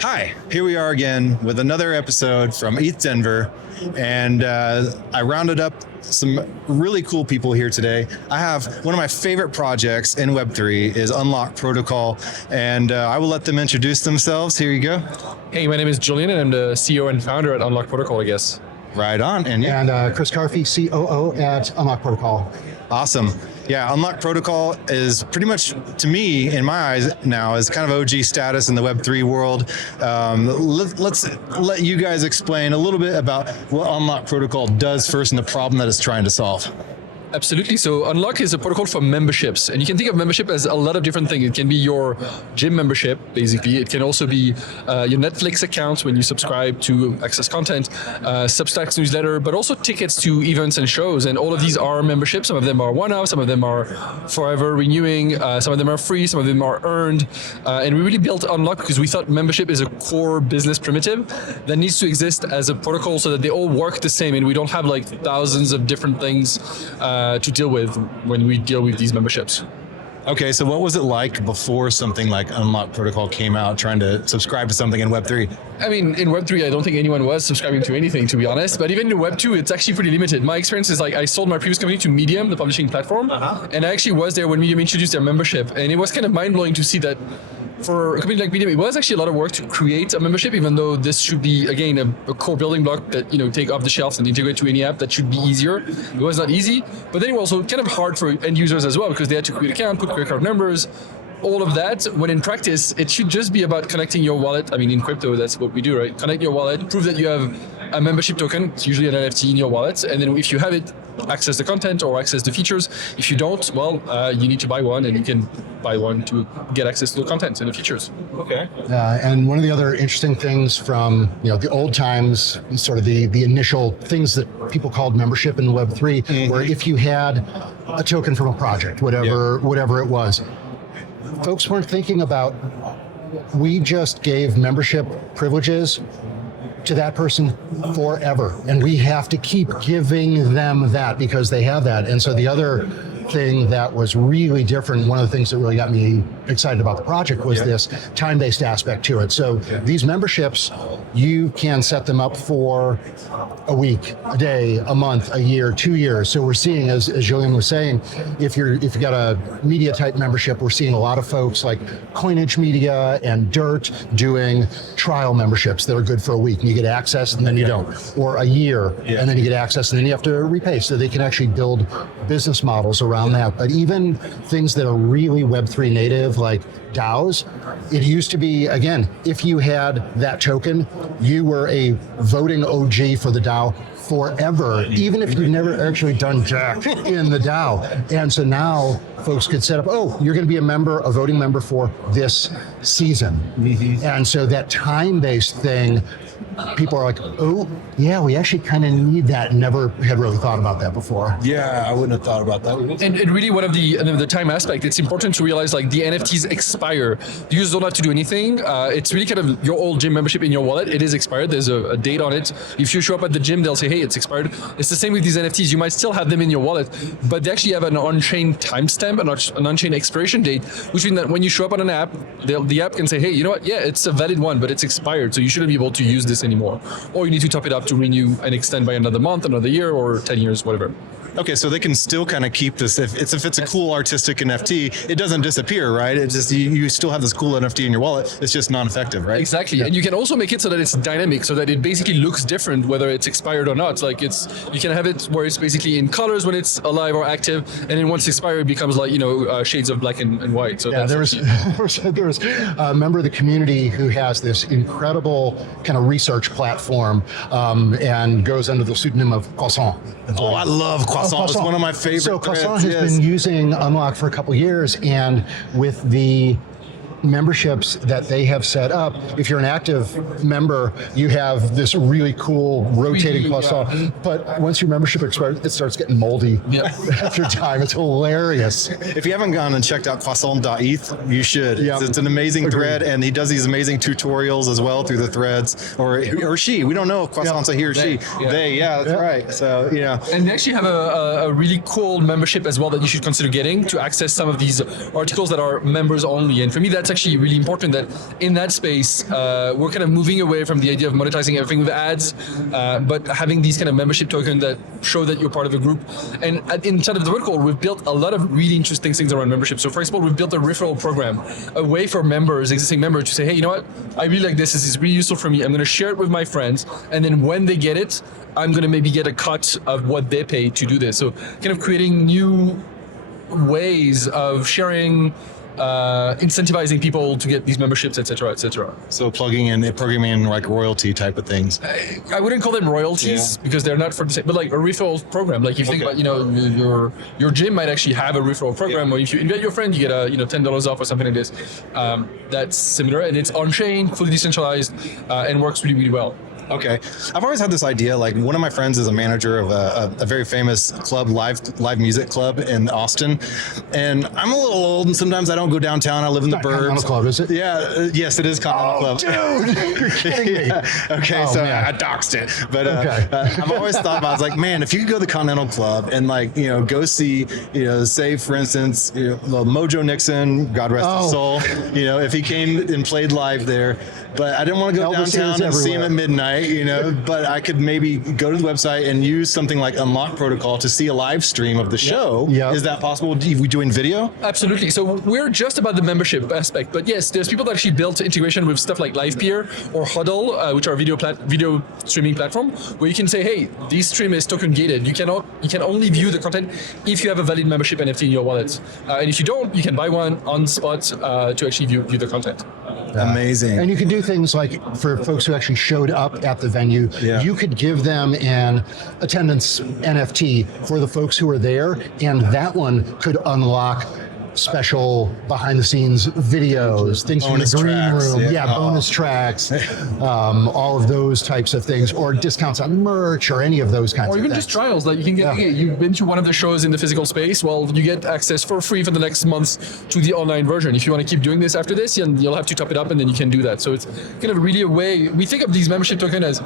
Hi, here we are again with another episode from ETH Denver, and I rounded up some really cool people here today. I have one of my favorite projects in Web3 is Unlock Protocol, and I will let them introduce themselves. Here you go. Hey, my name is Julien, and I'm the CEO and founder at Unlock Protocol, I guess. Right on. And Chris Carfi, COO at Unlock Protocol. Awesome. Yeah, Unlock Protocol is pretty much, to me, in my eyes now, is kind of OG status in the Web3 world. Let's let you guys explain a little bit about what Unlock Protocol does first and the problem that it's trying to solve. Absolutely. So Unlock is a protocol for memberships. And you can think of membership as a lot of different things. It can be your gym membership, basically. It can also be your Netflix account when you subscribe to access content, Substack's newsletter, but also tickets to events and shows. And all of these are memberships. Some of them are one-off, some of them are forever renewing, some of them are free, some of them are earned. And we really built Unlock because we thought membership is a core business primitive that needs to exist as a protocol so that they all work the same and we don't have like thousands of different things to deal with when we deal with these memberships. Okay, so what was it like before something like Unlock Protocol came out, trying to subscribe to something in Web3? I mean, in Web3, I don't think anyone was subscribing to anything, to be honest. But even in Web2, it's actually pretty limited. My experience is like I sold my previous company to Medium, the publishing platform, and I actually was there when Medium introduced their membership, and it was kind of mind-blowing to see that for a company like Medium, it was actually a lot of work to create a membership, even though this should be, again, a core building block that, take off the shelf and integrate to any app. That should be easier. It was not easy, but then it was also kind of hard for end users as well because they had to create an account, put credit card numbers, all of that, when in practice, it should just be about connecting your wallet. I mean, in crypto, that's what we do, right? Connect your wallet, prove that you have a membership token, it's usually an NFT in your wallet, and then if you have it, access the content or access the features. If you don't, well, you need to buy one, and you can buy one to get access to the content and the features. Okay. And one of the other interesting things from the old times, sort of the initial things that people called membership in Web3, where if you had a token from a project, whatever it was, folks weren't thinking about, we just gave membership privileges to that person forever, and we have to keep giving them that because they have that. And so the other thing that was really different, one of the things that really got me excited about the project was this time-based aspect to it. So these memberships, you can set them up for a week, a day, a month, a year, 2 years. So we're seeing, as Julien was saying, if you've got a media type membership, we're seeing a lot of folks like Coinage Media and Dirt doing trial memberships that are good for a week, and you get access and then you don't, or a year and then you get access and then you have to repay. So they can actually build business models around that. But even things that are really Web3 native, like DAOs, it used to be, again, if you had that token, you were a voting OG for the DAO forever, even if you've never actually done jack in the DAO. And so now folks could set up, you're going to be a voting member for this season. And so that time-based thing, people are like, we actually kind of need that. Never had really thought about that before. Yeah, I wouldn't have thought about that. And really, one of the time aspect, it's important to realize like the NFTs expire. The users don't have to do anything. It's really kind of your old gym membership in your wallet. It is expired. There's a date on it. If you show up at the gym, they'll say, hey, it's expired. It's the same with these NFTs. You might still have them in your wallet, but they actually have an on-chain timestamp, an on-chain expiration date, which means that when you show up on an app, the app can say, hey, you know what? Yeah, it's a valid one, but it's expired, so you shouldn't be able to use this anymore. Or you need to top it up to renew and extend by another month, another year, or 10 years, whatever. Okay, so they can still kind of keep this. If it's a cool artistic NFT, it doesn't disappear, right? It's just you still have this cool NFT in your wallet. It's just non-effective, right? Exactly, and you can also make it so that it's dynamic, so that it basically looks different whether it's expired or not. Like you can have it where it's basically in colors when it's alive or active, and then once it's expired, it becomes like shades of black and white. So there was a member of the community who has this incredible kind of research platform and goes under the pseudonym of Croissant. Oh, I love Croissant. It's one of my favorite. So Croissant has been using Unlock for a couple years, and with the memberships that they have set up, if you're an active member, you have this really cool rotating croissant. But once your membership expires, it starts getting moldy after time. It's hilarious. If you haven't gone and checked out croissant.eth, you should. Yeah. It's an amazing Agreed. thread, and he does these amazing tutorials as well through the threads, or she. We don't know if croissant's a he or she. They, that's right. So, And they actually have a really cool membership as well that you should consider getting to access some of these articles that are members only. And for me, that's actually really important that in that space, we're kind of moving away from the idea of monetizing everything with ads, but having these kind of membership tokens that show that you're part of a group. And inside of the vertical, we've built a lot of really interesting things around membership. So first of all, we've built a referral program, a way for members, existing members, to say, hey, you know what? I really like this. This is really useful for me. I'm going to share it with my friends. And then when they get it, I'm going to maybe get a cut of what they pay to do this. So kind of creating new ways of sharing, incentivizing people to get these memberships, et cetera, et cetera. So programming in like royalty type of things. I wouldn't call them royalties because they're not for the same, but like a referral program. Like if you think about, your gym might actually have a referral program, or if you invite your friend, you get a $10 off or something like this. That's similar, and it's on-chain, fully decentralized, and works really, really well. Okay. I've always had this idea, like one of my friends is a manager of a very famous club, live music club in Austin. And I'm a little old and sometimes I don't go downtown. I live in the burbs. Continental Club, is it? Yeah. Yes, it is Continental Club. Dude, you're kidding me. Okay. Oh, so man. I doxed it. But Okay. I've always thought about, I was like, man, if you could go to the Continental Club and go see, say for instance, Mojo Nixon, God rest his soul, if he came and played live there, but I didn't want to go Elvis downtown and is see him at midnight, but I could maybe go to the website and use something like Unlock Protocol to see a live stream of the show. Yeah. Is that possible? Are we doing video? Absolutely. So we're just about the membership aspect, but yes, there's people that actually built integration with stuff like LivePeer or Huddle, which are video streaming platform, where you can say, hey, this stream is token gated. You can only view the content if you have a valid membership NFT in your wallet, and if you don't, you can buy one on spot to actually view the content. Amazing. And you can do things like for folks who actually showed up at the venue, you could give them an attendance NFT for the folks who are there, and that one could unlock special behind the scenes videos, things from the green room, bonus tracks, all of those types of things, or discounts on merch or any of those kinds of things. Or even just trials that you can get. Hey, you've been to one of the shows in the physical space, well, you get access for free for the next month to the online version. If you want to keep doing this after this, you'll have to top it up and then you can do that. So it's kind of really a way, we think of these membership tokens as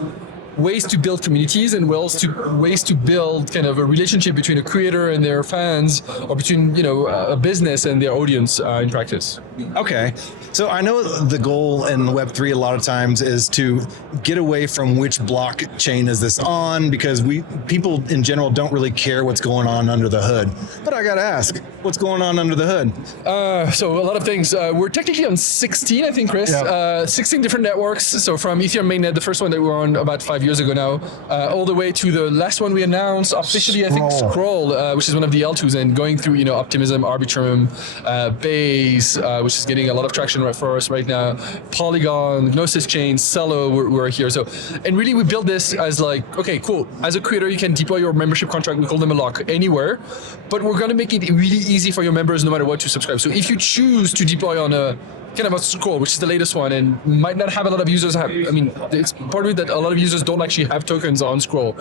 ways to build communities and ways to build kind of a relationship between a creator and their fans, or between a business and their audience in practice. Okay. So I know the goal in Web3 a lot of times is to get away from which blockchain is this on, because people in general don't really care what's going on under the hood. But I got to ask, what's going on under the hood? So a lot of things. We're technically on 16, I think, Chris. 16 different networks. So from Ethereum mainnet, the first one that we were on about 5 years ago now, all the way to the last one we announced officially, I think, Scroll, which is one of the L2s, and going through, Optimism, Arbitrum, Base, which is getting a lot of traction for us right now, Polygon, Gnosis Chain, Celo, we're here. So, and really we build this as like, okay, cool. As a creator, you can deploy your membership contract, we call them a lock, anywhere, but we're going to make it really easy for your members no matter what to subscribe. So if you choose to deploy on a kind of a Scroll, which is the latest one, and might not have a lot of users it's part of it that a lot of users don't actually have tokens on Scroll.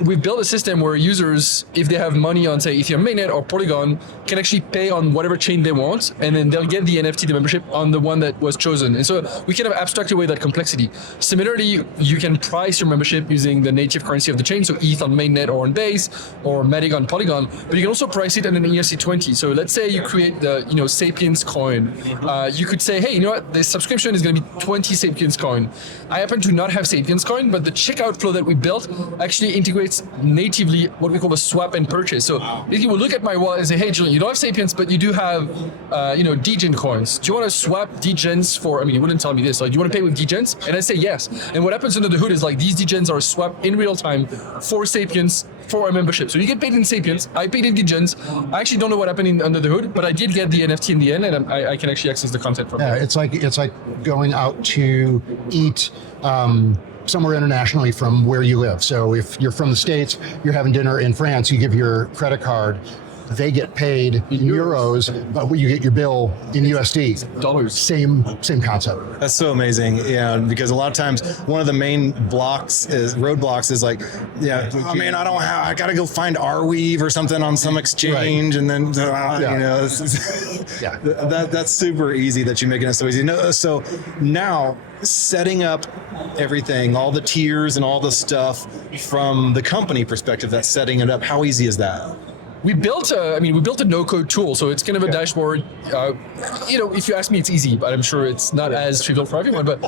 We've built a system where users, if they have money on, say, Ethereum mainnet or Polygon, can actually pay on whatever chain they want, and then they'll get the NFT, the membership, on the one that was chosen. And so we kind of abstract away that complexity. Similarly, you can price your membership using the native currency of the chain, so ETH on mainnet or on Base, or Matic on Polygon, but you can also price it in an ERC20. So let's say you create the Sapiens coin. You could say, hey, you know what, the subscription is going to be 20 Sapiens coin. I happen to not have Sapiens coin, but the checkout flow that we built actually integrates natively what we call a swap and purchase. So basically we'll look at my wallet and say, hey, Julien, you don't have Sapiens, but you do have Degen coins. Do you want to swap Degens for, you wouldn't tell me this, like, do you want to pay with Degens? And I say yes. And what happens under the hood is like these Degens are swapped in real time for Sapiens for a membership. So you get paid in Sapiens, I paid in Degens. I actually don't know what happened under the hood, but I did get the NFT in the end, and I can actually access the content from there. It's like going out to eat somewhere internationally from where you live. So if you're from the States, you're having dinner in France, you give your credit card. they get paid in euros, but you get your bill in USD. Dollars. Same concept. That's so amazing. Yeah, because a lot of times one of the main roadblocks is like, oh man, I gotta go find Arweave or something on some exchange, and then that's super easy that you're making it so easy. No, so now setting up everything, all the tiers and all the stuff from the company perspective, that's setting it up. How easy is that? We built a no-code tool, so it's kind of a dashboard. If you ask me, it's easy, but I'm sure it's not as trivial for everyone. But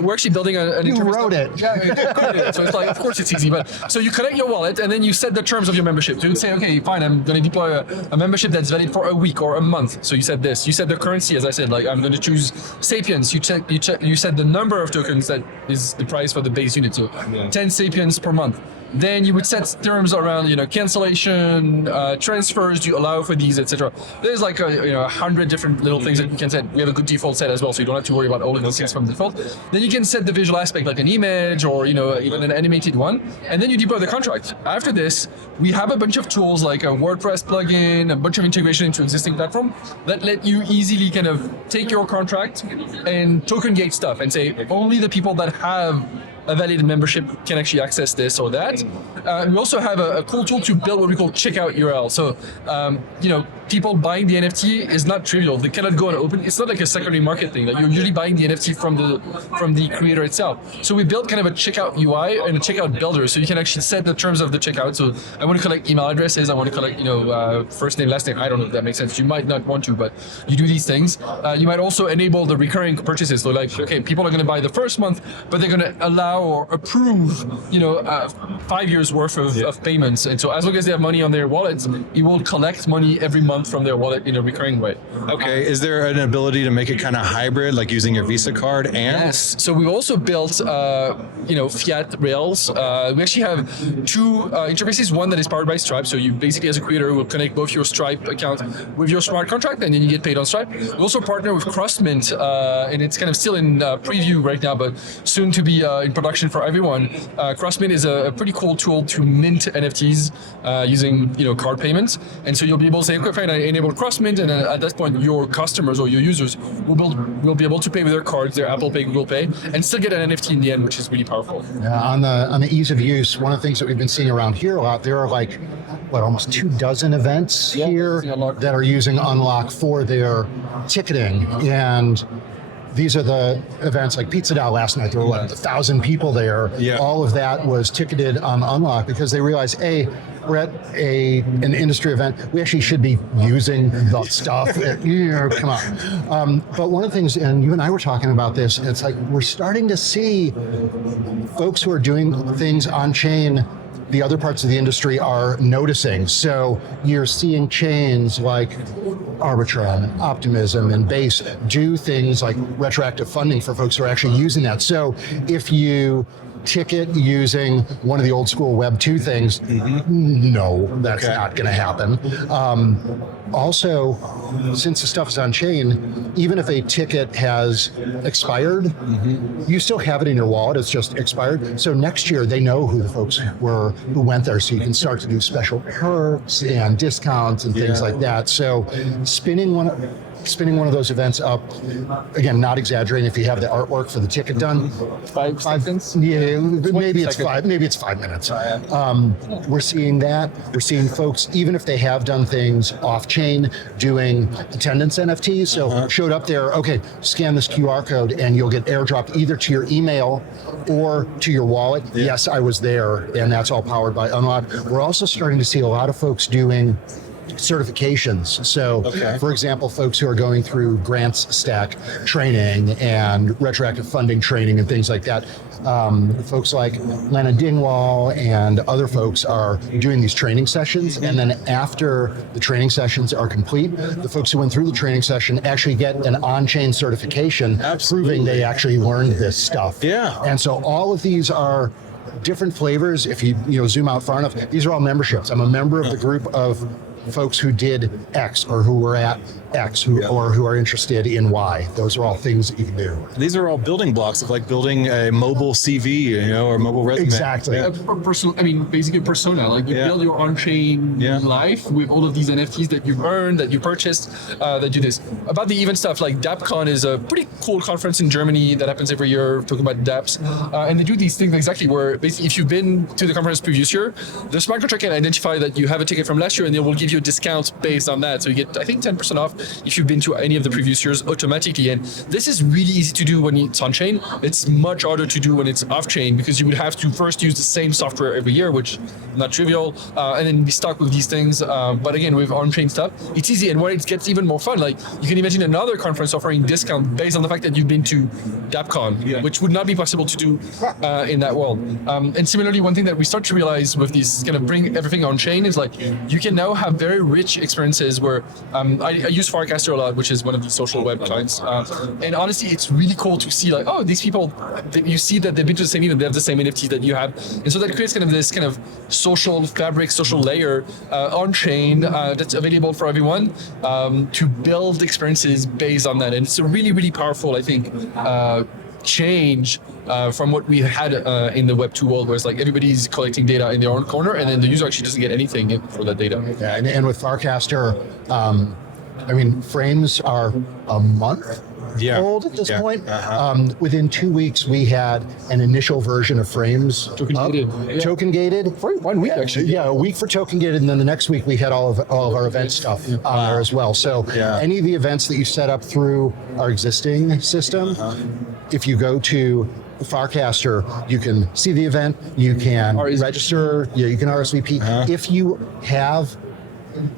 we're actually building an interface. You wrote it. Yeah, so it's like, of course it's easy. But so you connect your wallet, and then you set the terms of your membership. So you say, okay, fine, I'm going to deploy a membership that's valid for a week or a month. So you set this. You set the currency, as I said, like I'm going to choose Sapiens. You set the number of tokens that is the price for the base unit. So 10 Sapiens per month. Then you would set terms around, cancellation, transfers. Do you allow for these, etc. There's like 100 different little things that you can set. We have a good default set as well, so you don't have to worry about all of those things from default. Then you can set the visual aspect, like an image or even an animated one, and then you deploy the contract. After this, we have a bunch of tools like a WordPress plugin, a bunch of integration into existing platform that let you easily kind of take your contract and token gate stuff and say only the people that have a valid membership can actually access this or that. We also have a cool tool to build what we call checkout URL. So, people buying the NFT is not trivial. They cannot go and open. It's not like a secondary market thing. Like you're usually buying the NFT from the creator itself. So we built kind of a checkout UI and a checkout builder, so you can actually set the terms of the checkout. So I want to collect email addresses. I want to collect first name, last name. I don't know if that makes sense. You might not want to, but you do these things. You might also enable the recurring purchases. So like, okay, people are going to buy the first month, but they're going to allow or approve 5 years worth of payments. And so as long as they have money on their wallets, it will collect money every month from their wallet in a recurring way. Okay, is there an ability to make it kind of hybrid, like using your Visa card and? Yes, so we also built fiat rails. We actually have two interfaces, one that is powered by Stripe, so you basically as a creator will connect both your Stripe account with your smart contract and then you get paid on Stripe. We also partner with Crossmint, and it's kind of still in preview right now, but soon to be in production for everyone. Crossmint is a pretty cool tool to mint NFTs using card payments, and so you'll be able to say, okay, fine, I enable Crossmint, and at that point your customers or your users will be able to pay with their cards, their Apple Pay, Google Pay, and still get an NFT in the end, which is really powerful. Yeah, on the ease of use, one of the things that we've been seeing around here a lot, there are like almost 24 events here that are using Unlock for their ticketing, and these are the events like Pizza DAO last night. There were 1,000 people there. Yeah. All of that was ticketed on Unlock because they realized, we're at an industry event. We actually should be using the stuff. Come on. But one of the things, and you and I were talking about this, it's like we're starting to see folks who are doing things on chain the other parts of the industry are noticing. So you're seeing chains like Arbitrum and Optimism and Base do things like retroactive funding for folks who are actually using that. So if you ticket using one of the old school Web 2 things, no, that's not going to happen. Also, since the stuff is on chain, even if a ticket has expired, you still have it in your wallet. It's just expired. So next year, they know who the folks were who went there. So you can start to do special perks and discounts and things like that. So spinning one of those events up, again, not exaggerating, if you have the artwork for the ticket done, 5 seconds? Yeah, maybe it's 5 minutes. We're seeing that. We're seeing folks, even if they have done things off-chain, doing attendance NFTs. So showed up there, okay, scan this QR code and you'll get airdropped either to your email or to your wallet. Yeah. Yes, I was there, and that's all powered by Unlock. We're also starting to see a lot of folks doing certifications. So, for example, folks who are going through grants stack training and retroactive funding training and things like that. Folks like Lana Dingwall and other folks are doing these training sessions, and then after the training sessions are complete, the folks who went through the training session actually get an on-chain certification proving they actually learned this stuff. Yeah. And so all of these are different flavors. If you zoom out far enough, these are all memberships. I'm a member of the group of folks who did X or who were at X or who are interested in Y. Those are all things that you can do. These are all building blocks of like building a mobile CV, or mobile resume. Exactly. Basically a persona. Like you build your on-chain life with all of these NFTs that you've earned, that you purchased, that do this. About the event stuff, like DAppCon is a pretty cool conference in Germany that happens every year, talking about dApps. And they do these things exactly where basically if you've been to the conference previous year, the smart contract can identify that you have a ticket from last year and they will give you a discount based on that. So you get, I think, 10% off if you've been to any of the previous years automatically. And this is really easy to do when it's on-chain. It's much harder to do when it's off-chain because you would have to first use the same software every year, which is not trivial, and then be stuck with these things. But again, with on-chain stuff, it's easy. And when it gets even more fun, like you can imagine another conference offering discount based on the fact that you've been to DAppCon, which would not be possible to do in that world. And similarly, one thing that we start to realize with this kind of bring everything on-chain is like you can now have very rich experiences where I use Farcaster a lot, which is one of the social web clients. And honestly, it's really cool to see like, oh, these people, you see that they've been to the same event, they have the same NFT that you have. And so that creates kind of this kind of social fabric, social layer on-chain that's available for everyone to build experiences based on that. And it's a really, really powerful, I think, change from what we had in the Web 2 world, where it's like everybody's collecting data in their own corner, and then the user actually doesn't get anything for that data. Yeah, and with Farcaster, frames are a month old at this point. Within 2 weeks, we had an initial version of frames token gated. For 1 week, actually. Yeah, a week for token gated, and then the next week we had all of our event stuff on there as well. So any of the events that you set up through our existing system, if you go to Farcaster, you can see the event, you can register, you can RSVP. If you have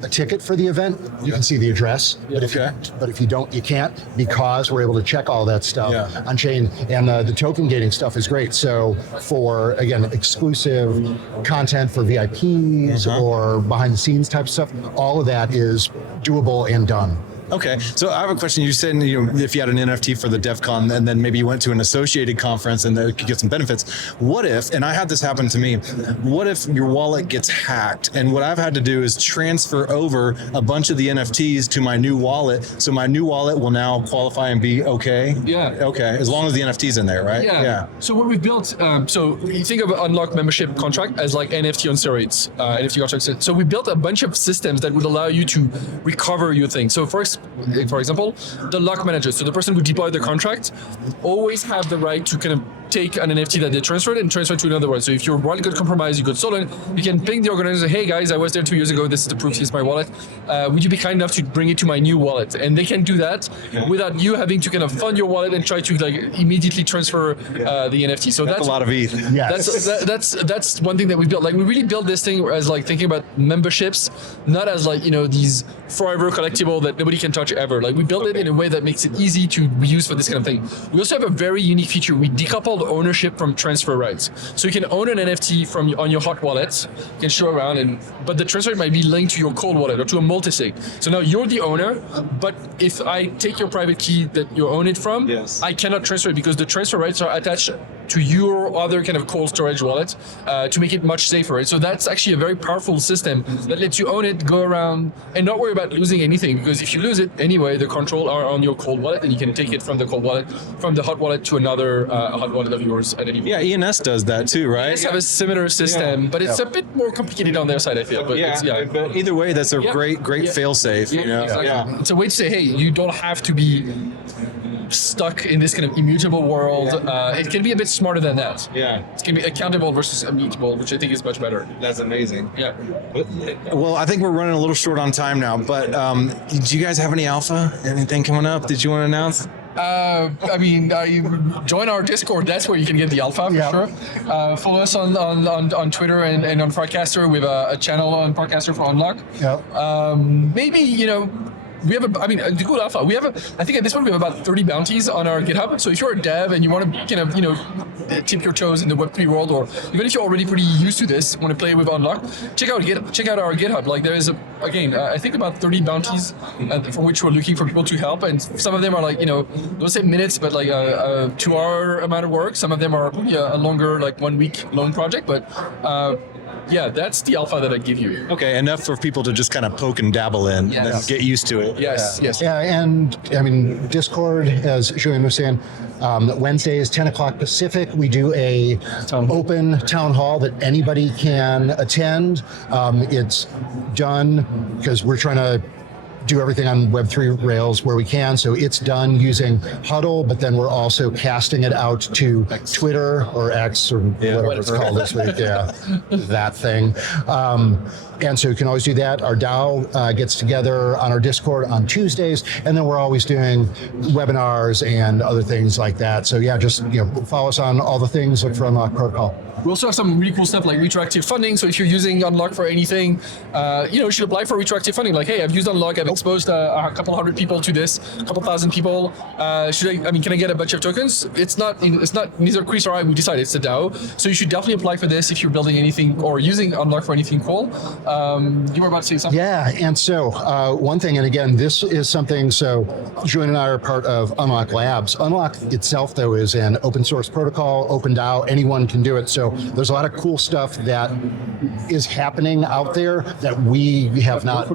a ticket for the event, you can see the address. But if you don't, you can't, because we're able to check all that stuff on chain. And the token gating stuff is great. So for, again, exclusive content for VIPs or behind the scenes type of stuff, all of that is doable and done. Okay, so I have a question. You said, if you had an NFT for the DEF CON and then maybe you went to an associated conference and they could get some benefits. What if, and I had this happen to me, what if your wallet gets hacked? And what I've had to do is transfer over a bunch of the NFTs to my new wallet. So my new wallet will now qualify and be okay? Yeah. Okay, as long as the NFT's in there, right? Yeah. So what we've built, so you think of Unlock membership contract as like NFT on steroids, NFT contracts. So we built a bunch of systems that would allow you to recover your thing. So first, for example, the lock manager, so the person who deployed the contract, always have the right to kind of take an NFT that they transferred and transfer to another one. So if your wallet got compromised, you got stolen, you can ping the organizer, hey guys, I was there 2 years ago, this is the proof, here's my wallet. Would you be kind enough to bring it to my new wallet? And they can do that without you having to kind of fund your wallet and try to like immediately transfer the NFT. So that's a lot of ETH. That's one thing that we built. Like we really built this thing as like thinking about memberships, not as like, these forever collectible that nobody can touch ever. Like we built it in a way that makes it easy to reuse for this kind of thing. We also have a very unique feature. We decouple the ownership from transfer rights. So you can own an NFT on your hot wallet, you can show around, but the transfer might be linked to your cold wallet or to a multisig. So now you're the owner, but if I take your private key that you own it from, I cannot transfer it because the transfer rights are attached to your other kind of cold storage wallet to make it much safer. Right? So that's actually a very powerful system that lets you own it, go around, and not worry about losing anything, because if you lose it anyway, the control are on your cold wallet, and you can take it from the cold wallet, from the hot wallet to another hot wallet of yours at any point. Yeah, ENS does that too, right? ENS have a similar system, but it's a bit more complicated on their side, I feel. But but either way, that's a great fail-safe. Exactly. It's a way to say, hey, you don't have to be stuck in this kind of immutable world. It can be a bit smarter than that. It can be accountable versus immutable, which I think is much better. That's amazing. Yeah. Well, I think we're running a little short on time now, but do you guys have any alpha? Anything coming up? Did you want to announce? Join our Discord. That's where you can get the alpha for sure. Follow us on Twitter and on Farcaster. We have a channel on Farcaster for Unlock. Maybe, we have the good alpha. I think at this point we have about 30 bounties on our GitHub. So if you're a dev and you want to kind of, tip your toes in the Web3 world, or even if you're already pretty used to this, want to play with Unlock, check out our GitHub. Like there is I think about 30 bounties for which we're looking for people to help, and some of them are like, don't say minutes, but like a 2-hour amount of work. Some of them are a longer, like 1 week long project, but Yeah, that's the alpha that I give you. Okay, enough for people to just kind of poke and dabble in Yes. and get used to it. Yes, yes. Yeah, and I mean, Discord, as Julien was saying, Wednesdays, 10 o'clock Pacific, we do a open town hall that anybody can attend. It's done because we're trying to do everything on Web3 Rails where we can. So it's done using Huddle, but then we're also casting it out to Twitter or X or whatever it's called this week. Yeah, that thing. And so you can always do that. Our DAO gets together on our Discord on Tuesdays, and then we're always doing webinars and other things like that. So yeah, just follow us on all the things. Look for Unlock Protocol. We also have some really cool stuff like retroactive funding. So if you're using Unlock for anything, you should apply for retroactive funding. Like, hey, I've used Unlock, I've exposed a couple hundred people to this, a couple thousand people. Can I get a bunch of tokens? It's not neither Chris or I who decide, it's the DAO. So you should definitely apply for this if you're building anything or using Unlock for anything cool. You were about to say something? Yeah, and so one thing, and again, this is something, so Julien and I are part of Unlock Labs. Unlock itself, though, is an open source protocol, open DAO, anyone can do it. So there's a lot of cool stuff that is happening out there that we have not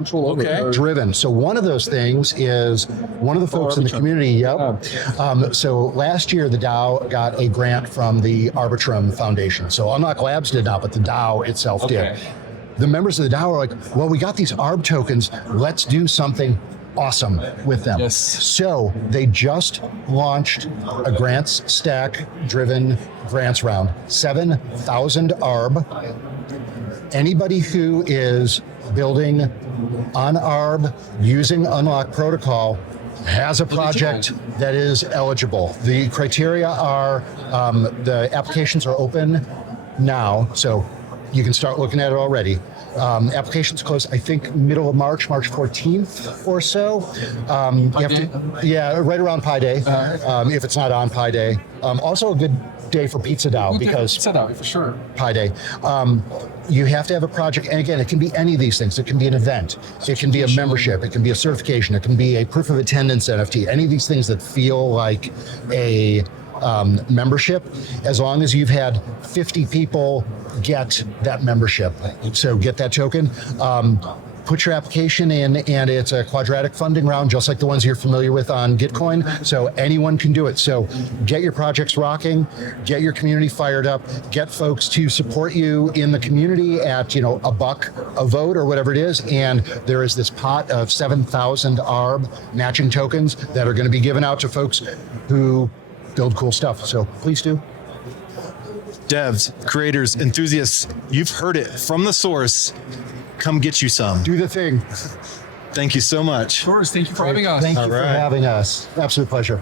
driven. So one of those things is one of the folks in the community, so last year the DAO got a grant from the Arbitrum Foundation. So Unlock Labs did not, but the DAO itself did. The members of the DAO are like, well, we got these ARB tokens, let's do something awesome with them. Yes. So they just launched a grants stack driven grants round, 7,000 ARB. Anybody who is building on ARB using Unlock Protocol has a project that is eligible. The criteria are, the applications are open now, so you can start looking at it already. Applications close, I think, middle of March 14th or so. Right around Pi Day, if it's not on Pi Day. Also a good day for Pizza DAO because Pizza DAO, for sure. Pi Day. You have to have a project, and again, it can be any of these things. It can be an event, it can be a membership, it can be a certification, it can be a proof of attendance NFT, any of these things that feel like a membership, as long as you've had 50 people get that membership. So get that token. Put your application in, and it's a quadratic funding round, just like the ones you're familiar with on Gitcoin. So anyone can do it. So get your projects rocking, get your community fired up, get folks to support you in the community at $1 a vote or whatever it is. And there is this pot of 7,000 ARB matching tokens that are going to be given out to folks who build cool stuff. So please do. Devs, creators, enthusiasts, you've heard it from the source. Come get you some. Do the thing. Thank you so much. Of course, thank you for having us. Thank you for having us. Absolute pleasure.